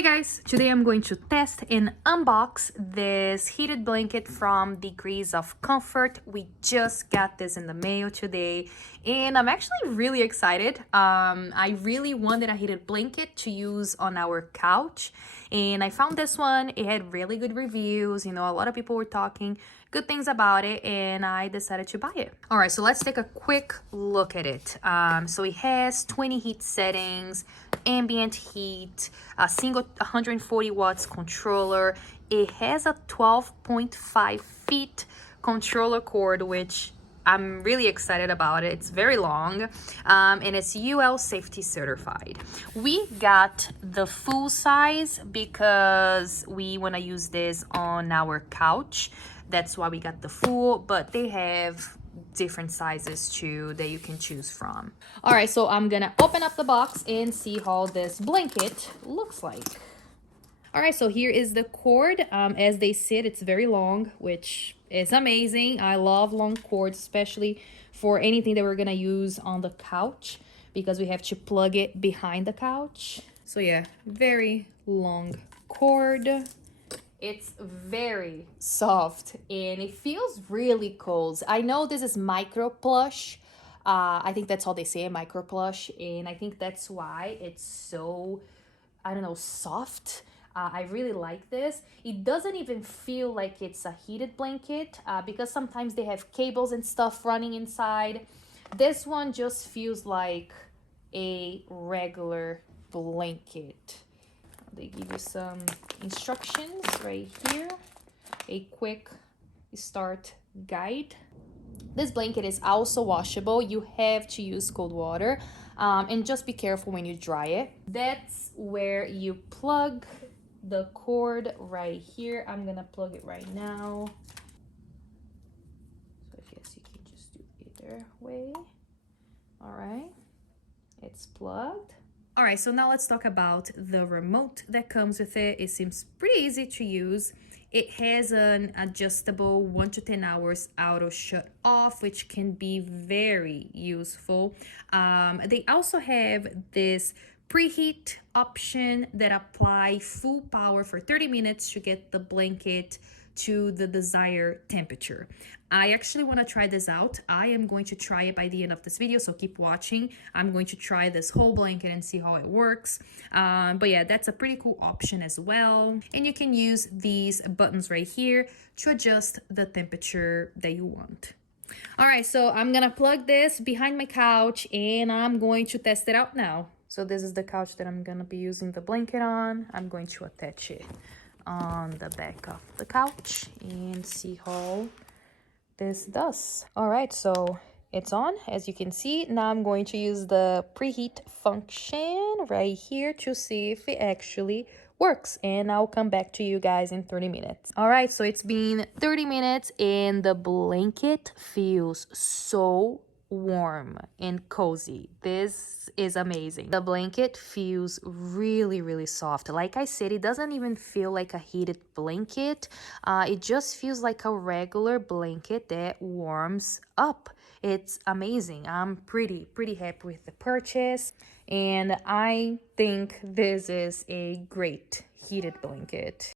Hey guys, today I'm going to test and unbox this heated blanket from Degrees of Comfort. We just got this in the mail today and I'm actually really excited. I really wanted a heated blanket to use on our couch and I found this one. It had really good reviews, a lot of people were talking good things about it and I decided to buy it. All right, so let's take a quick look at it. So it has 20 heat settings, ambient heat, a single 140 watts controller. It has a 12.5 feet controller cord, which I'm really excited about it. It's very long and it's UL safety certified. We got the full size because we want to use this on our couch. That's why we got the full, but they have different sizes too that you can choose from. All right, so I'm gonna open up the box and see how this blanket looks like. All right, so here is the cord. As they said, it's very long, which is amazing. I love long cords, especially for anything that we're gonna use on the couch because we have to plug it behind the couch. So yeah, very long cord. It's very soft and it feels really cozy. I know this is micro plush. I think that's how they say it, micro plush. And I think that's why it's so, I don't know, soft. I really like this. It doesn't even feel like it's a heated blanket because sometimes they have cables and stuff running inside. This one just feels like a regular blanket. They give you some instructions right here, a quick start guide. This blanket is also washable. You have to use cold water and just be careful when you dry it. That's where you plug the cord right here. I'm gonna plug it right now. So I guess you can just do either way. All right, it's plugged. All right, so now let's talk about the remote that comes with it. It seems pretty easy to use. It has an adjustable 1 to 10 hours auto shut off, which can be very useful. They also have this preheat option that apply full power for 30 minutes to get the blanket to the desired temperature. I actually want to try this out. I am going to try it by the end of this video, so keep watching. I'm going to try this whole blanket and see how it works. But yeah, that's a pretty cool option as well. And you can use these buttons right here to adjust the temperature that you want. All right, so I'm gonna plug this behind my couch and I'm going to test it out now. So this is the couch that I'm gonna be using the blanket on. I'm going to attach it on the back of the couch and see how this does. All right, so it's on, as you can see. Now I'm going to use the preheat function right here to see if it actually works, and I'll come back to you guys in 30 minutes. All right, so it's been 30 minutes and the blanket feels so warm and cozy. This is amazing. The blanket feels really soft. Like I said, it doesn't even feel like a heated blanket. It just feels like a regular blanket that warms up. It's amazing. I'm pretty happy with the purchase and I think this is a great heated blanket.